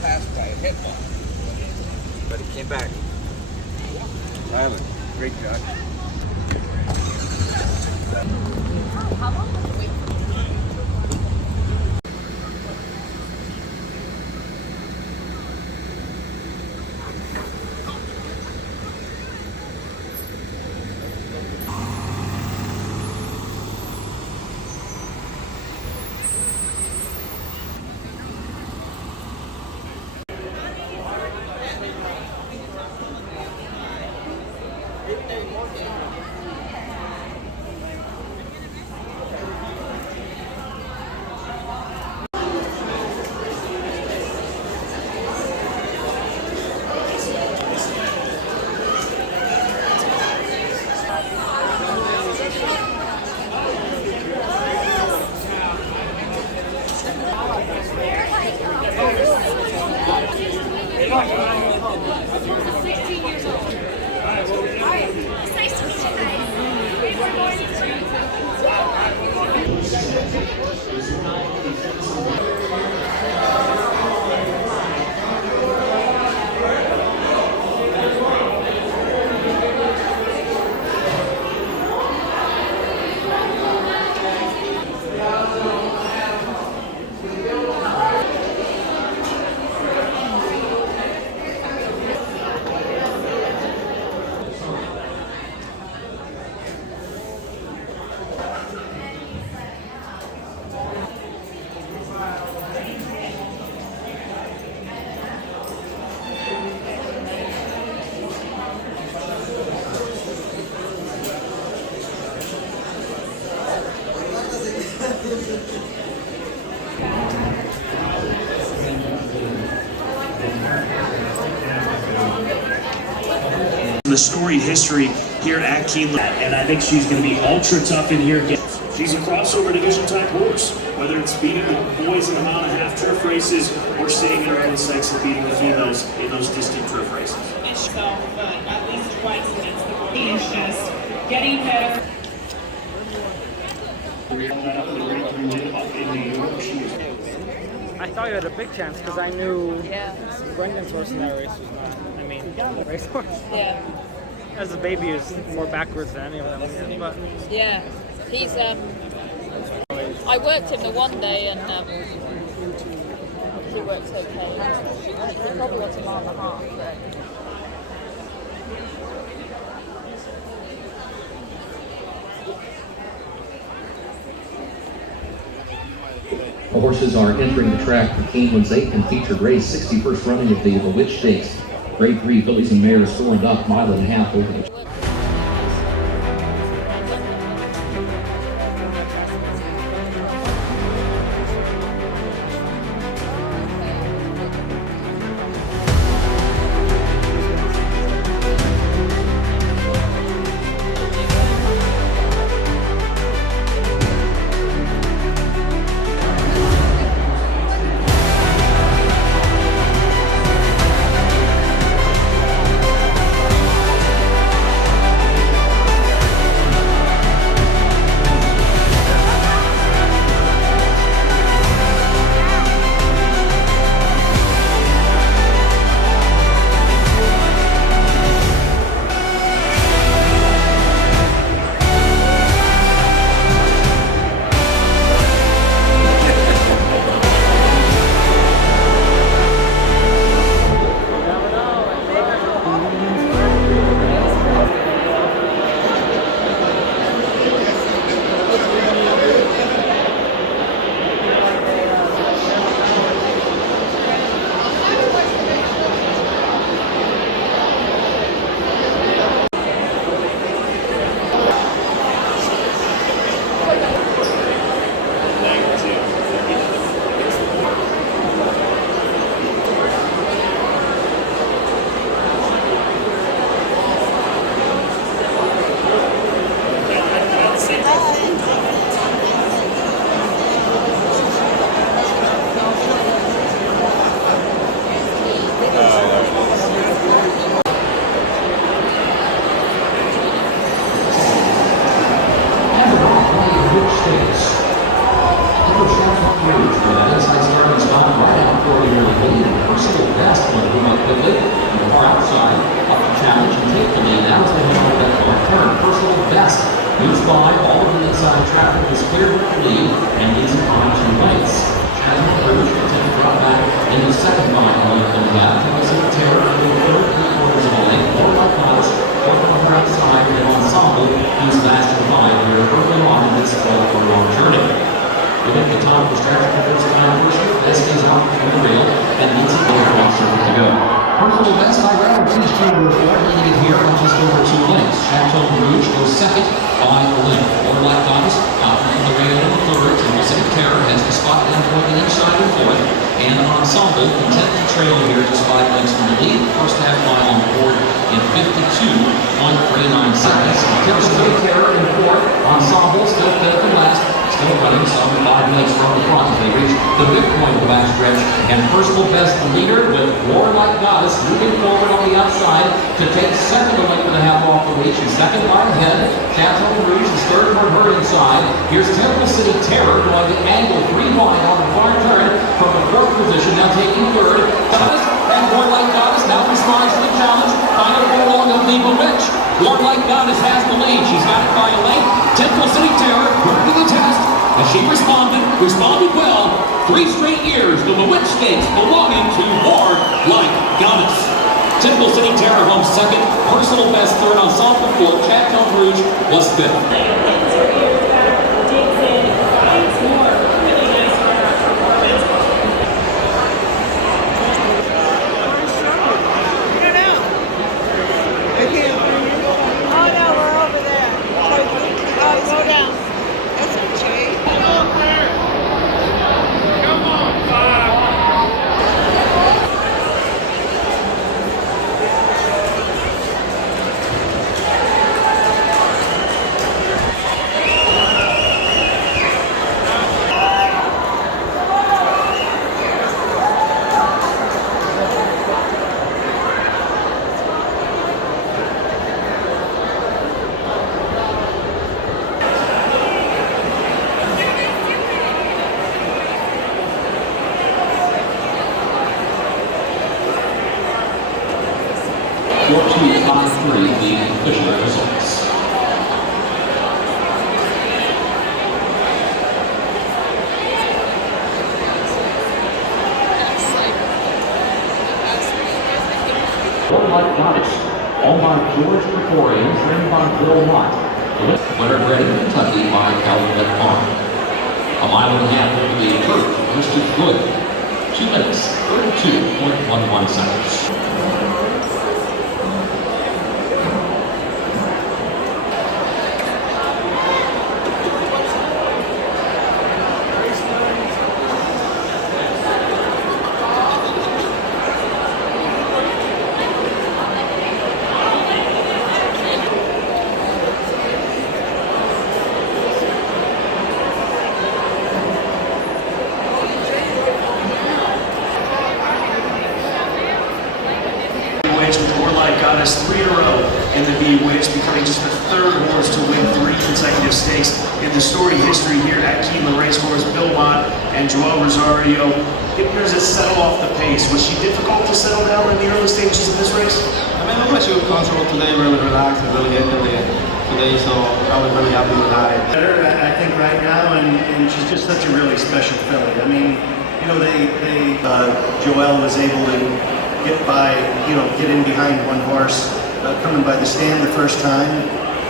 Passed by a headlock, but he came back. Tyler, great job. How long was it wait for the storied history here at Keeneland, and I think she's going to be ultra tough in here. She's a crossover division type horse, whether it's beating the boys in the mile and a half turf races or sitting in her own sights and beating the females in those distant turf races. Itself, but at least twice against the board. He is just getting better. I thought you had a big chance because I knew Brendan's horse in that race was not. I mean, racehorse. Yeah. As a baby, is more backwards than any of them. But Yeah. He's I worked him the one day and he works okay. He probably wants a mile and a half, but The horses are entering the track for Keeneland's 8th and featured race, 61st running of the Witch Stakes. Grade 3 fillies and mares formed up mile and a half over the Moves by, all of the inside traffic is clear with the lead and leads it on 2 lengths. Jasmine Rouge will take a drop back in the second mile on the lap. Tennessee Terror in the third 3/4 of a length. More like Knots, working on her outside and Ensemble, who's last in 5 here early on in this 12-furlong journey. We make the top of the stretch for the first time first. This is out from the rail and leads it over off circuit to go. Personal best, I rather finished number 4, leading it here on just over 2 lengths. Chateau Rouge goes second by a length. More like Goddess out from the rail in the third. Tennessee Terror has the spot down point the inside in fourth. And Ensemble content to trail here just 5 lengths from the lead. First half mile on the board in 52.39 seconds. Tennessee Terror in fourth. Ensemble still fifth and last. Still running some 5 lengths from the front as they reach the midpoint of the back stretch. And Personal Best the leader with More Like Goddess moving forward on the outside to take second, a length and a half off the lead. She's second by a head. Chateau Rouge is third from her inside. Here's Temple City Terror going to angle 3 wide on the far turn from the fourth position, now taking third. Goddess and More Like Goddess now responds to the challenge. Final furlong of the Bewitch. More Like Goddess has the lead. She's got it by a length. Temple City Terror working the test. As she responded well. 3 straight years, the Bewitch Stakes belonging to More Like Goddess. Temple City Terror home second, Personal Best third, Ensemble fourth, Chateau Rouge was fifth. The official results. More Like Goddess, owned by George Gregorian, trained by Bill Watt. Winner bred in Kentucky by Calvin Farm. A mile and a half over the turf, listed good. 2 lengths, 32.11 seconds. With More Like Goddess 3 in a row in the Bewitch, becoming just the 3rd horse to win 3 consecutive stakes in the storied history here at Keeneland Racecourse. Bill Mott and Joel Rosario. Hippers has settled off the pace. Was she difficult to settle down in the early stages of this race? I mean, I thought she was comfortable today, really relaxed and really independent today, so I was really happy with that. Better, I think, right now, and she's just such a really special filly. I mean, you know, Joel was able to get in behind one horse coming by the stand the first time,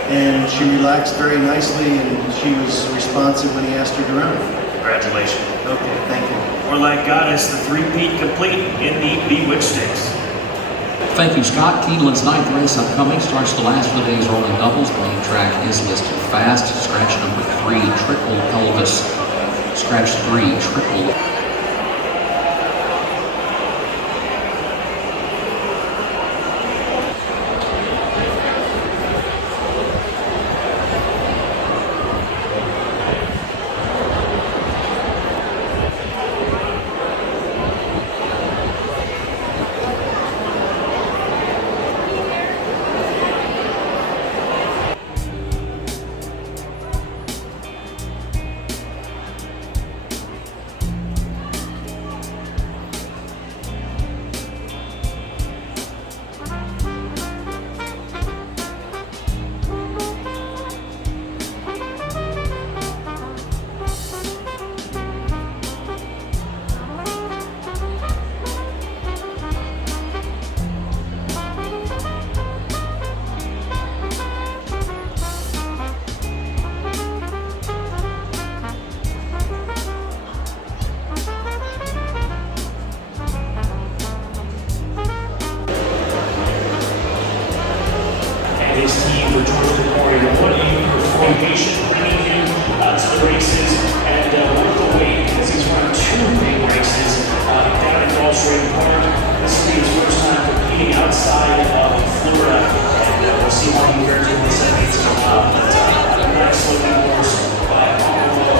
and she relaxed very nicely, and she was responsive when he asked her to run. Congratulations. Okay, thank you. More Like Goddess, the 3-peat complete in the Bewitch Stakes. Thank you, Scott. Keeneland's 9th race upcoming starts the last of the day's rolling doubles. The main track is listed fast. Scratch number 3, Triple Pelvis. Scratch 3, Triple. and his team for George Memorial. What do you prefer? Patient bringing him to the races and worth the wait as he's run 2 big races down in Gulf Stream Park. This will be his first time competing outside of Florida, and we'll see how he fares with the seconds come out. But a nice looking horse on the low,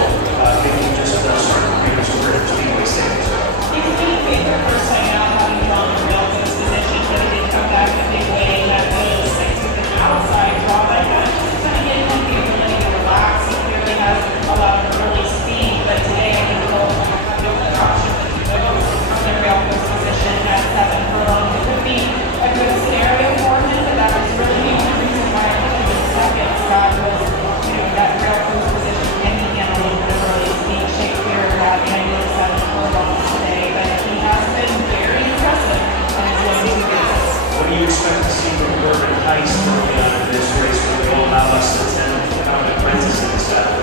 maybe just starting to bring his career to Speedway standards. It's been a big first time out having drawn the real close position, but it did come back in a big way. That was like an outside draw, but just kind of getting him the ability to relax. He clearly has a lot of early speed, but today I think we'll have different options to go from the real close position at 7 furlongs. It would be a good scenario for him, but that was really the only reason why I put him in second spot was, that real close position and he had a little bit of early speed. Shakespeare got 97 furlongs today, but he has been very impressive on his way to this. What do you expect to see from Bourbon Heights early on in this race, where they will allow us to attend the apprentices in this battle?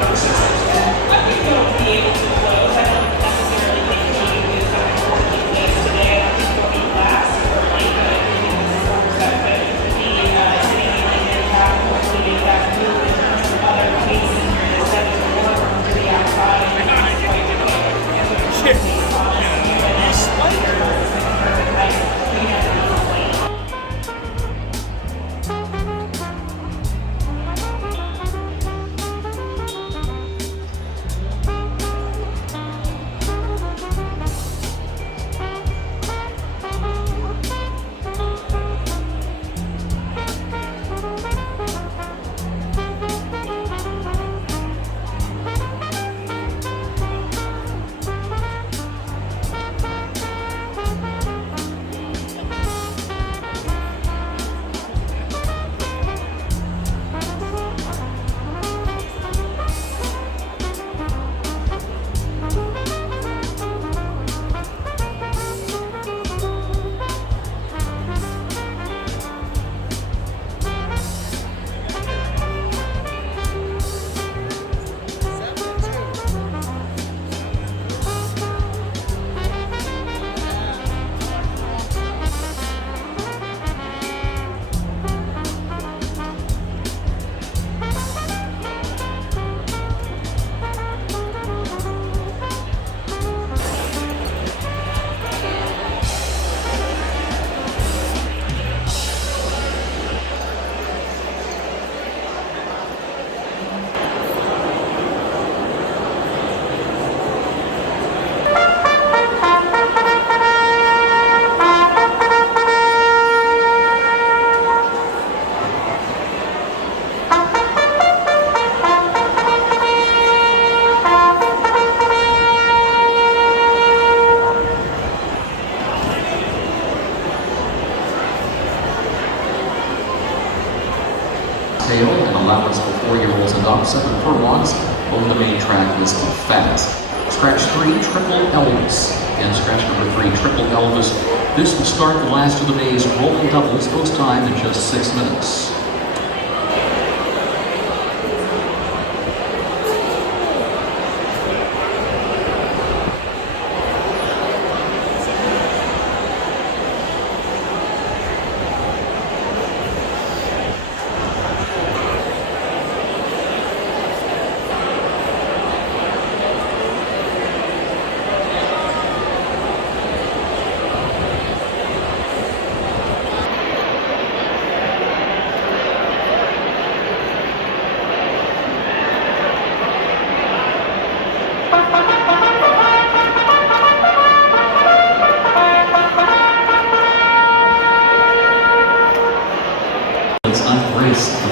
I think he'll be able to close. I don't necessarily think he is going to quickly place today. I think he'll be last early, but I think it's a horse that could be sitting in the top quickly make that move in terms of other pace in here that says the more room to the outside. And he's quite good. And allowance for 4-year-olds and up, 7 furlongs over the main track listed fast. Scratch 3, Triple Elvis. Again, scratch number 3, Triple Elvis. This will start the last of the day's rolling doubles, post time in just 6 minutes. The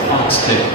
foxtail.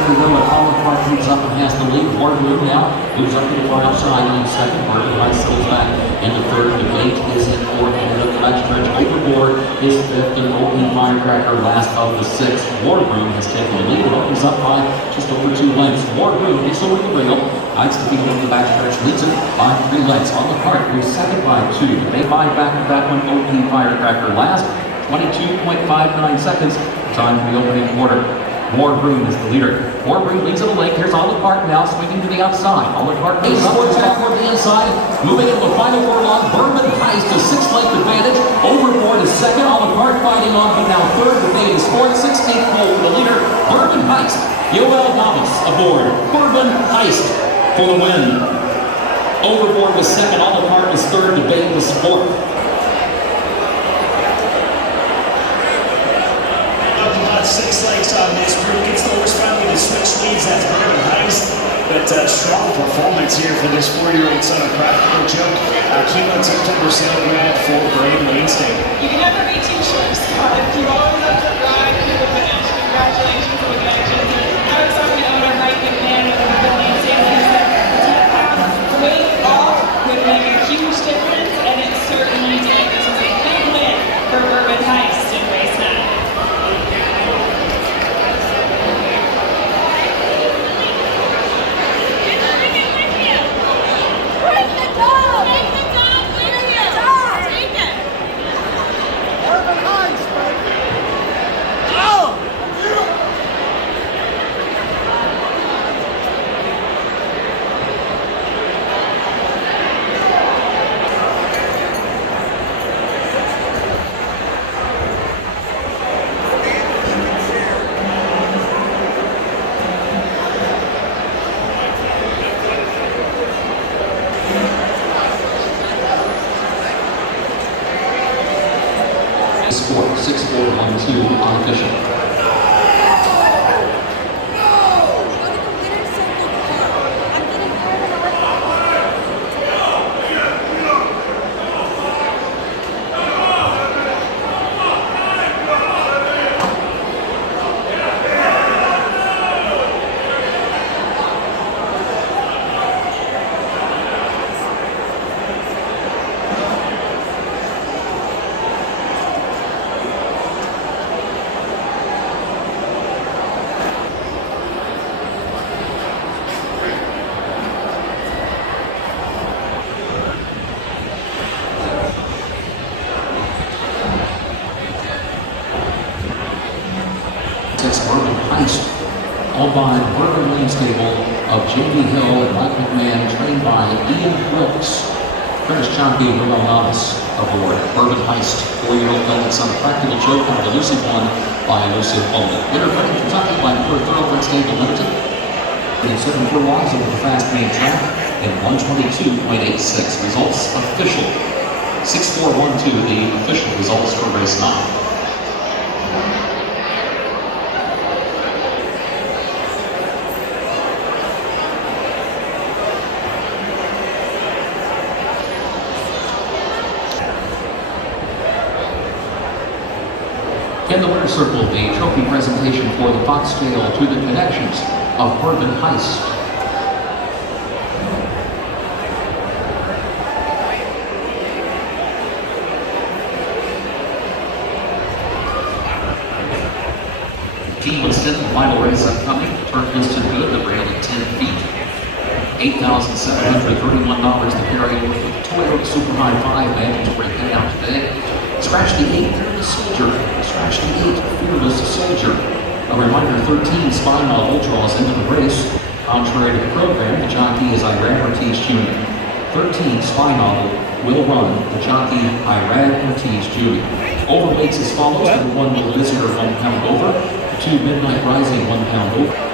length to go, and Olive Park moves up and has the lead. Wardroom now moves up to the far outside in second. Martin Rice settles back into third. Debate is in fourth. And the backstretch overboard is fifth. And OP Firecracker last of the sixth. Wardroom has taken the lead and opens up by just over 2 lengths. Wardroom gets over the rail. Heights the field of the backstretch, leads it by 3 lengths. On the cart, moves second by 2. Debate by back to back one. OP Firecracker last. 22.59 seconds. Time for the opening quarter. Wardroom is the leader. Wardroom leads at a length. Here's Olive Park now swinging to the outside. Olive Park is towards back toward the inside. Moving into the final furlong. Bourbon Heist to 6-length advantage. Overboard is second. Olive Park fighting on, but now third. Debate is fourth. 16th pole for the leader. Bourbon Heist. Yoel Novice aboard. Bourbon Heist for the win. Overboard was second. Olive Park was third. Debate was fourth. Six legs on this group, gets the horse finally to switch leads. That's Bourbon Heist. But strong performance here for this 4-year-old son of Practical Joke. Keeneland September sale grad for Brain Mainstay. You can never be too sure, Scott. You always have to ride to the finish. Congratulations, I was talking to owner Mike McMahon of the Brain Mainstay, and he said 10 pounds weight off would make a huge difference, and it certainly did. This was a big win for Bourbon Heist in race 9. Score 6-4-1-2 unofficial. Bourbon Heist, all by Bourbon Lane Stable of J.B. Hill and Mike McMahon, trained by Ian Wilkes. British jockey Yoel Novice aboard. Bourbon Heist, 4-year-old velvet son of Practical Joke, and Alenusik won by Elusive only. Winner from Kentucky by Pure Thoroughbred Stable Limited. In 7 furlongs over the fast main track in 122.86. Results official. 6-4-1-2, the official results for race 9. In the winner's circle, the trophy presentation for the foxtail to the connections of Bourbon Heist. Keeneland, the final race upcoming. Turf listed good, the rail at 10 feet. $8,731 to carry with the Toyota Super High 5 managed to break it out today. Scratch the 8, Fearless Soldier. Scratch the 8, Fearless Soldier. A reminder, 13 Spy Model draws into the race. Contrary to the program, the jockey is Irad Ortiz Jr. 13 Spy Model will run the jockey Irad Ortiz Jr. Overweights as follows: number 1 Little Visitor, 1 pound over. 2 Midnight Rising, 1 pound over.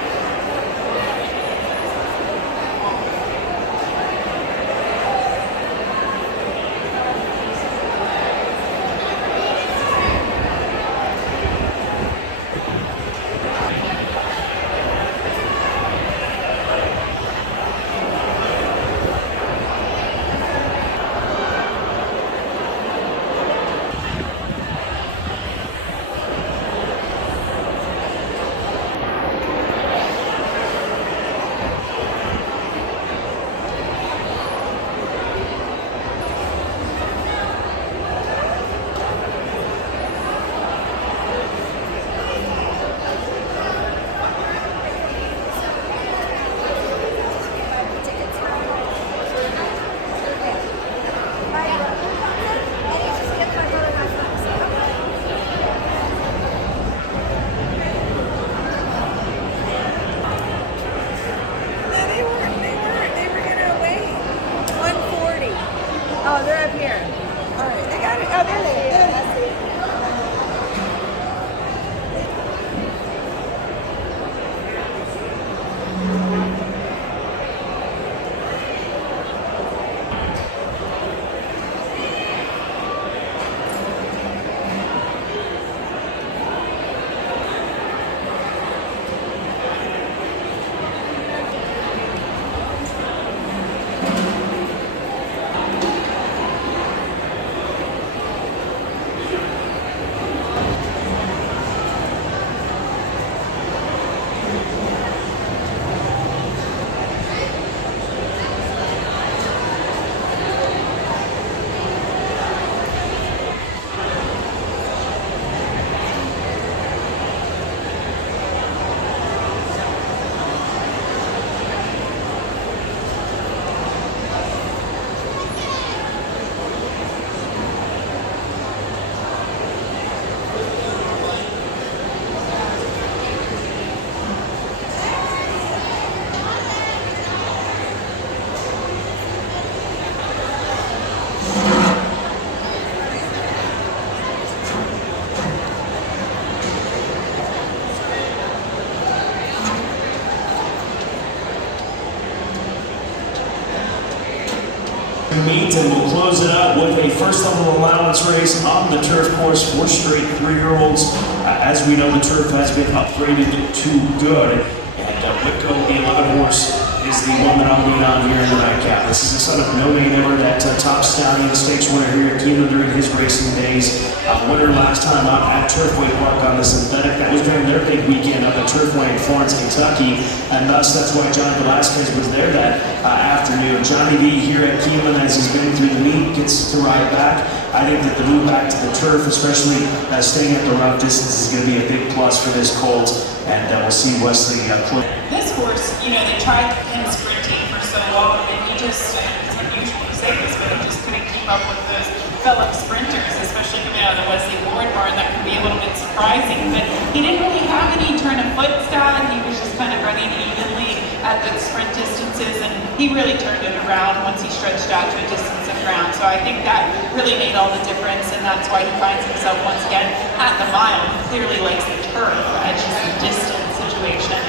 spring meet, and we'll close it up with a first level allowance race on the turf course for straight 3-year-olds. As we know, the turf has been upgraded to good, and Whitco, the 11 horse, is the one that I'll lean on here in the nightcap. This is the son of No Name Ever, that top stallion stakes winner here at Keeneland during his racing days. Winner last time out at Turfway Park on the synthetic. That was during their big weekend up at Turfway in Florence, Kentucky, and thus that's why Johnny Velasquez was there that afternoon. Johnny V here at Keeneland, as he's been through the meet, gets to ride back. I think that the move back to the turf, especially staying at the rough distance, is going to be a big plus for this colt, and we'll see Wesley close. This horse, you know, they tried him sprinting for so long, and he just, it's unusual to say this, but he just couldn't keep up with those fellow sprinters, especially coming out of the Wesley Ward barn. That can be a little bit surprising, but he didn't really have any turn of foot style. He was just kind of running evenly at the sprint distances, and he really turned it around once he stretched out to a distance of ground. So I think that really made all the difference, and that's why he finds himself once again at the mile. He clearly likes the turf. It's just a distance situation,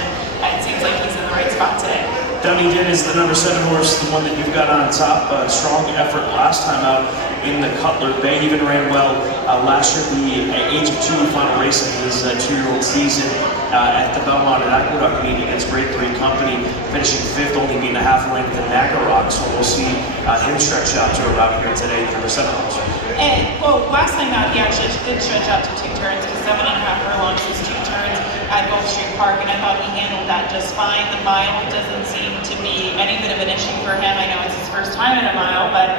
and it seems like he's in the right spot today. Dunny Din is the number 7 horse, the one that you've got on top. Strong effort last time out in the Cutler Bay. Even ran well last year at the age of 2 final race of his 2-year-old season at the Belmont and Aqueduct meeting against Grade 3 Company, finishing 5th, only being a half length in Nagarok. So we'll see him stretch out to around here today, number 7 horse. And, well, last time out, he actually did stretch out to 2 turns. It was 7.5 furlongs, was 2 turns at Gulfstream Park, and I thought he handled that just fine. The mile doesn't seem to be any bit of an issue for him. I know it's his first time in a mile, but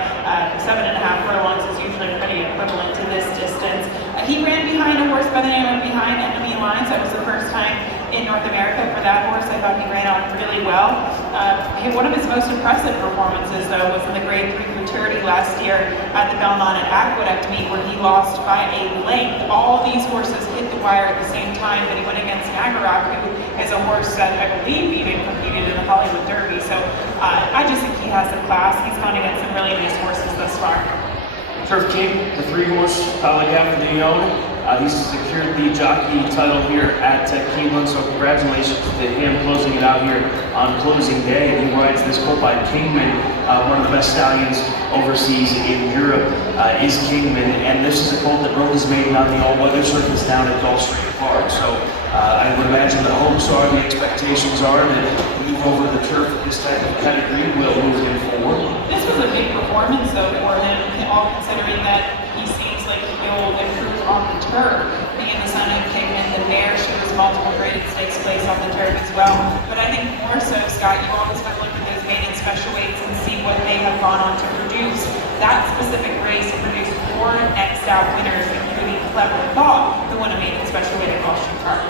7.5 furlongs is usually pretty equivalent to this distance. He ran behind a horse by the name of Behind Enemy Lines. That was the first time in North America for that horse. I thought he ran on really well. One of his most impressive performances, though, was in the Grade 3 Futurity last year at the Belmont and Aqueduct meet, where he lost by a length. All these horses hit the wire at the same time, but he went against Nagarok, who is a horse that I believe even competed in the Hollywood Derby. So I just think he has the class. He's gone against some really nice horses thus far. Turf King, the 3-horse Polygraph of the own. He's secured the jockey title here at Keeneland, so congratulations to him closing it out here on closing day. And he rides this colt by Kingman, one of the best stallions overseas in Europe is Kingman. And this is a colt that broke his maiden on the all-weather surface down at Gulfstream Park. So I would imagine the hopes are, the expectations are that move over the turf with this type of pedigree will move him forward. This was a big performance, though, for him, all considering that he seems like he'll improve on the turf. Being the son of Kingman, the mare, she was multiple graded stakes place on the turf as well. But I think more so, Scott, you always want to look at those maiden special weights and see what they have gone on to produce. That specific race produced 4 next out winners, including Clever Thought, who won a maiden special weight at Gulfstream Park.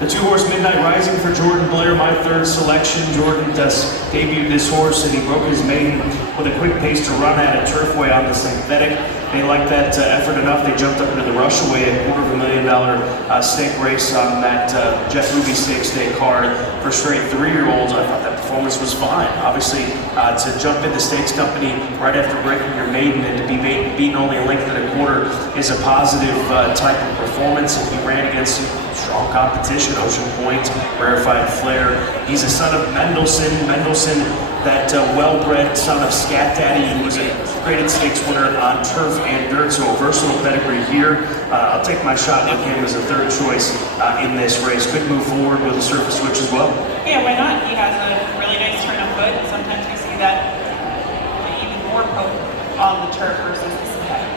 The 2-horse Midnight Rising for Jordan Blair, my 3rd selection. Jordan just debuted this horse, and he broke his maiden with a quick pace to run at a Turfway on the synthetic. They liked that effort enough. They jumped up into the Rushaway, a $250,000 stake race on that Jeff Ruby Stakes Day card for straight 3-year-olds. I thought that performance was fine. Obviously, to jump into Stakes Company right after breaking your maiden and to be beaten only a length and a quarter is a positive type of performance. And he ran against strong competition, Ocean Point, Rarefied Flair. He's a son of Mendelssohn. Mendelssohn, that well-bred son of Scat Daddy, who was a graded stakes winner on turf and dirt, so a versatile pedigree here. I'll take my shot with him as a 3rd choice in this race. Could move forward with a surface switch as well. Yeah, why not? He has a really nice turn of foot, and sometimes we see that even more potent on the turf versus the synthetic.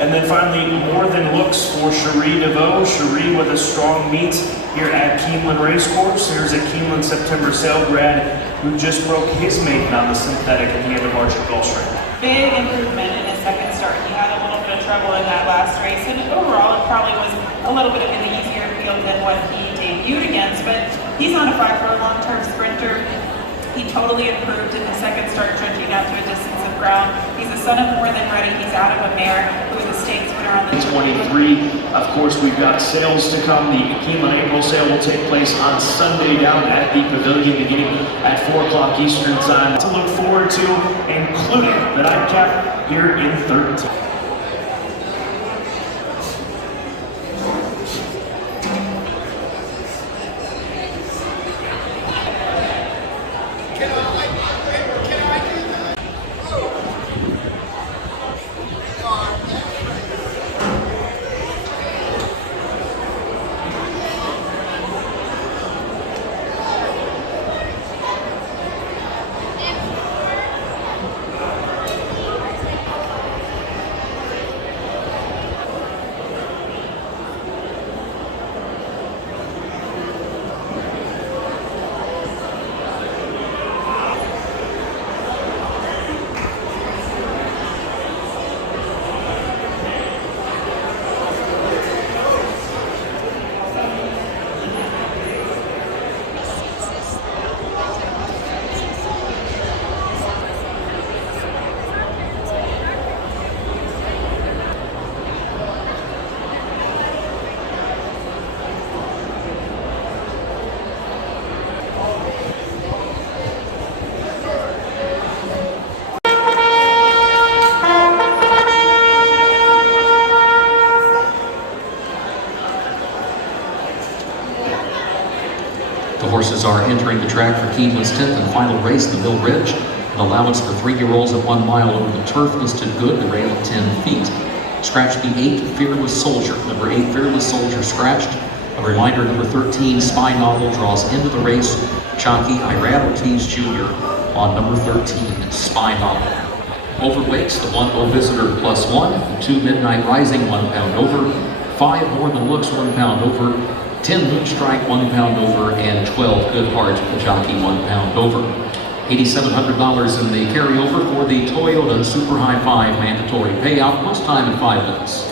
And then finally, More Than Looks for Cherie DeVoe. Cherie with a strong meet here at Keeneland Racecourse. Here's a Keeneland September sale grad who just broke his maiden on the synthetic at the end of March at Gulfstream. Big improvement in his second start. He had a little bit of trouble in that last race, and overall it probably was a little bit of an easier field than what he debuted against, but he's on a 5-furlong turf sprinter. He totally improved in his second start, stretching out to a distance of ground. He's a son of More Than Ready. He's out of a mare who was a stakes winner on the 23. Of course, we've got sales to come. The Keeneland April sale will take place on Sunday down at the Pavilion, beginning at 4 o'clock Eastern Time. To look forward to, including the nightcap here in 13. horses are entering the track for Keeneland's 10th and final race, the Mill Ridge. An allowance for 3-year-olds at 1 mile over the turf listed good, the rail at 10 feet. Scratched the 8 Fearless Soldier. Number 8 Fearless Soldier scratched. A reminder, number 13 Spy Novel draws into the race. Jockey Irad Ortiz Jr. on number 13 Spy Novel. Overweights, the 1 O Visitor +1, the 2 Midnight Rising 1 pound over, 5 More Than Looks 1 pound over, 10 Moonstrike 1 pound over, and 12 Good Heart Jockey 1 pound over. $8,700 in the carryover for the Toyota Super High 5 mandatory payout, most time in 5 minutes.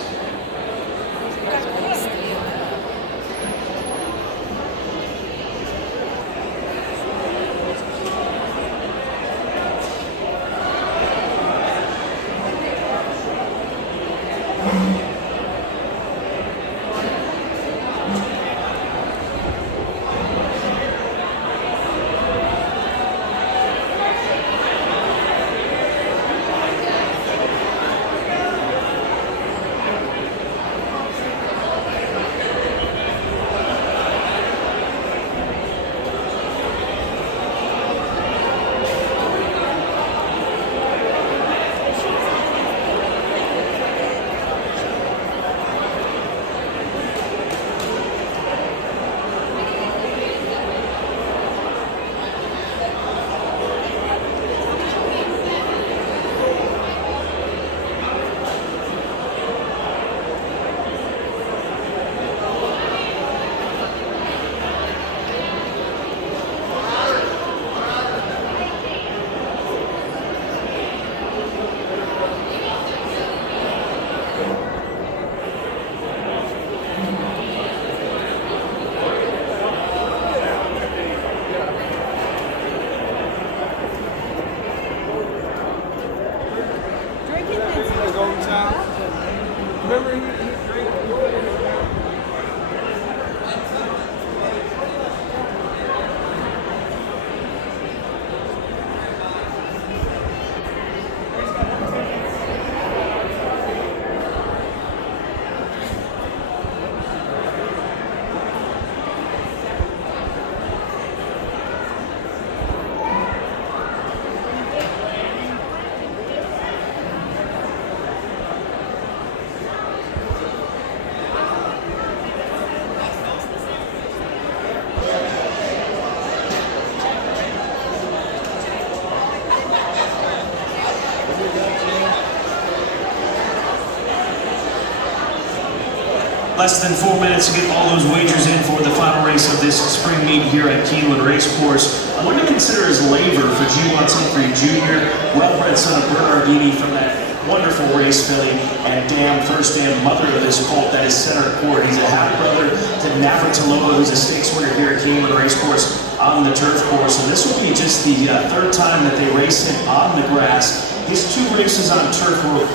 Less than 4 minutes to get all those wagers in for the final race of this spring meet here at Keeneland Racecourse. I want to consider his laver for G1 Humphrey Jr., well-bred son of Bernardini from that wonderful race filly, and first dam mother of this colt that is center court. He's a half-brother to Navratilova, who's a stakes winner here at Keeneland Racecourse on the turf course. And this will be just the third time that they race him on the grass. His 2 races on turf were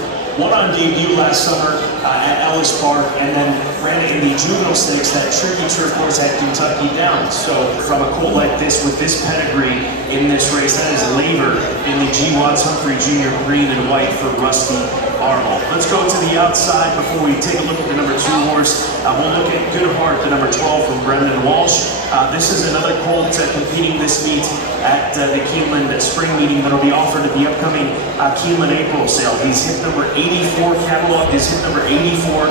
one on debut last summer at Ellis Park, and then ran it in the juvenile stakes, that tricky turf course at Kentucky Downs. So from a colt like this, with this pedigree in this race, that is laver in the G1 Humphrey Jr. green and white for Rusty Arnold. Let's go to the outside before we take a look at the number 2 horse. We'll look at Good Heart, the number 12 from Brendan Walsh. This is another colt competing this meet at the Keeneland spring meeting that will be offered at the upcoming Keeneland April sale. He's hit number 84 catalog, is hit number 84,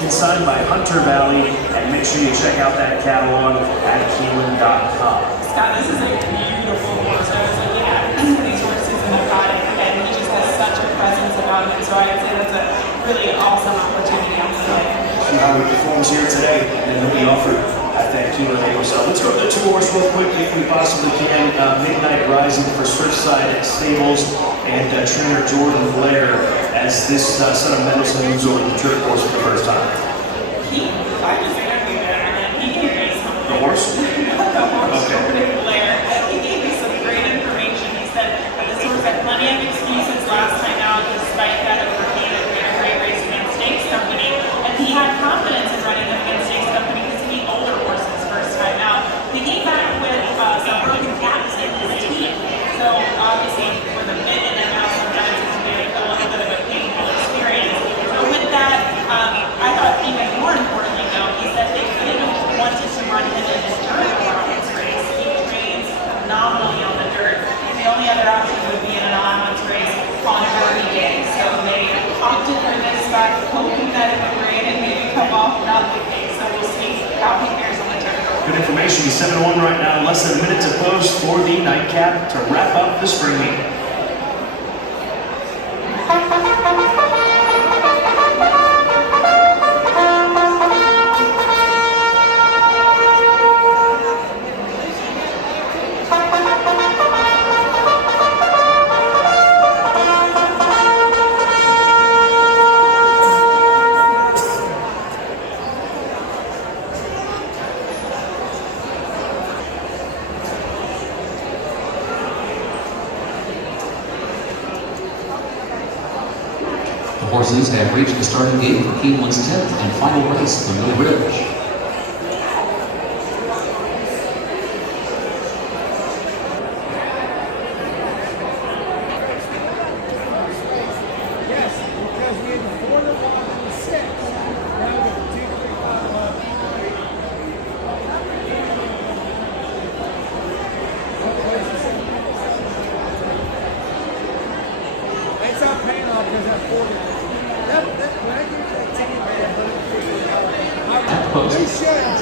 consigned by Hunter Valley, and make sure you check out that catalog at Keeneland.com. Scott, this is a beautiful horse. I was looking at some of these horses in the paddock, and he just has such a presence about him, so I would say that's a really awesome opportunity on Sunday. See how he performs here today, and he'll be offered at that Keeneland April sale. Let's go to the 2 horse real quick if we possibly can. Midnight Rising for Swiftsside Stables and trainer Jordan Blair as this son of Mendelssohn moves over the turf course for the first time. I just interviewed him, and he gave me some... The horse? The horse, Okay. Jordan Blair. He gave me some great information. He said that this horse had plenty of excuses last time out, despite that overcame it in a great race against Stakes Company. And he had confidence in running them against Stakes Company because he beat older horses first time out. He came back with some broken gaps in his teeth. So obviously, for the mid and then out, sometimes it can be a little bit of a painful experience. So with that, I thought even more importantly, though, he said they could have wanted to run him in his turn phenomenally on the dirt. The only other option would be in an on-once race on a dirty day. So they opted for this back, hoping that it would rain and maybe come off, not the case. So we'll see how he fares on the dirt. Good information. He's 7-1 right now. Less than a minute to post for the nightcap to wrap up the spring meet. The horses have reached the starting gate for Keeneland's 10th and final race, the Mill Ridge. It's not paying off because that 40. When I give that ticket, man, but they should.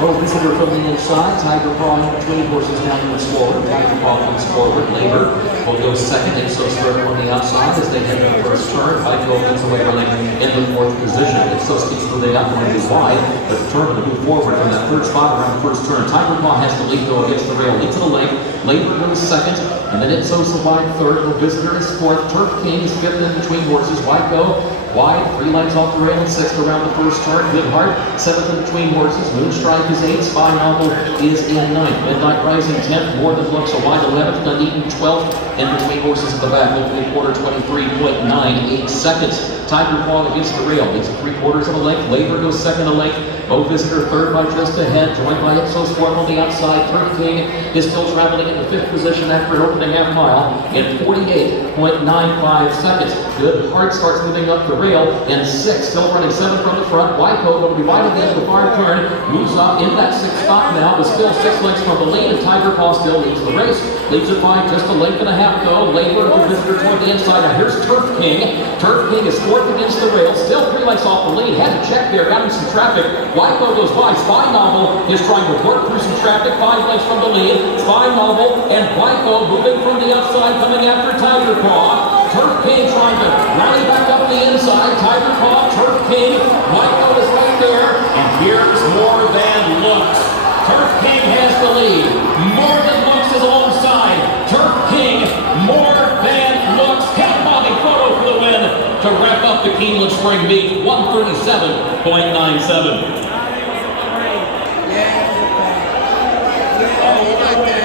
Well, visitor from the inside, Tiger Paw in between, horses down moves forward, Tiger Paw comes forward, Labor will go second, Ipsos third on the outside as they head to the first turn. Vico gets away running in the fourth position. Ipsos keeps moving up, going to be wide, but the turn to move forward from that third spot around the first turn. Tiger Paw has to lead though against the rail, into the lane, Labor goes second, and then Ipsos a wide third, the visitor is fourth, Turf King is fifth in between horses, Vico wide, 3 lengths off the rail, and sixth around the first turn. Good Heart, seventh in between horses. Moonstrike is eighth. Spy Novel is in ninth. Midnight Rising 10th. More Than Looks a wide 11th. Dunedin 12th. In between horses at the back. Opening quarter 23.98 seconds. Tiger Paw against the rail. It's 3/4 of a length. Labor goes second a length. Bo Visitor third by just ahead. Joined by Ipsos fourth on the outside. Turf King is still traveling in the fifth position after an opening half mile in 48.95 seconds. Good Heart starts moving up the rail in sixth, still running seventh from the front. Wyco will be wide again the far turn, moves up in that sixth spot now, but still 6 lengths from the lead, and Tiger Paw still leads the race. Leads it by just a length and a half though. Labor the visitor toward the inside. Now here's Turf King. Turf King is fourth against the rail, still 3 lengths off the lead. Had to check there, got him some traffic. Wyco goes by. Spy Novel is trying to work through some traffic, 5 lengths from the lead. Spy Novel and Wyco moving from the outside, coming after Tiger Paw. Turf King trying to rally back up the inside. Tiger Paw, Turf King, Wyco is right there, and here's More Than Looks. Turf King has the lead. More Than Looks is alongside. Turf King, More Than Looks. Cat Bobby photo for the win to wrap up the Keeneland Spring Meet. 137.97.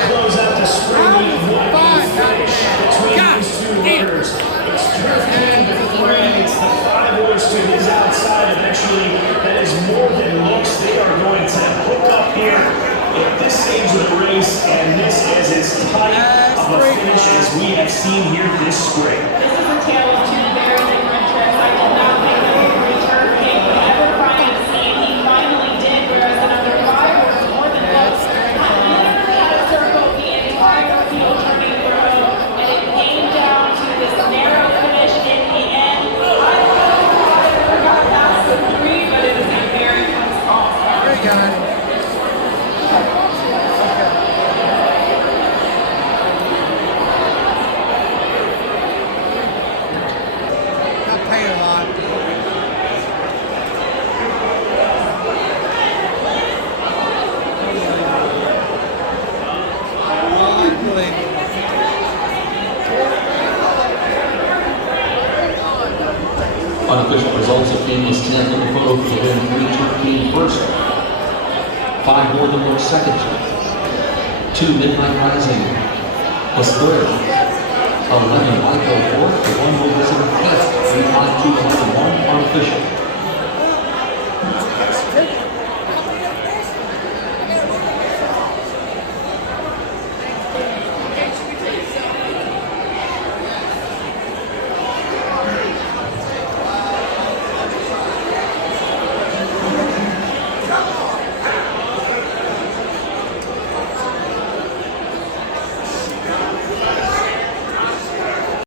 Close out the spring meet. What a finish between these two runners. It's Turf King to the front. It's the 5-horse to his outside. Eventually, that is More Than Looks. They are going to hook up here at this stage of the race, and this is as tight of a finish as we have seen here this spring. This is a tale of two very different trips. I did not think that we would Turf King would ever finally see, and he finally did, whereas another 5 was More Than Looks. Literally had to circle the entire field turning the road, and it came down to this narrow finish in the end. I got past the 3, but it was a very close call. Very good. Not paying a lot. Unofficial results of Keeneland's 10th in the photo for the win. 3 Turf King first. 5 More Than Looks second. 2 Midnight Rising was third. 11 Wyco fourth. 1 Mo Visitor fifth. 3 5 2 1 1 unofficial.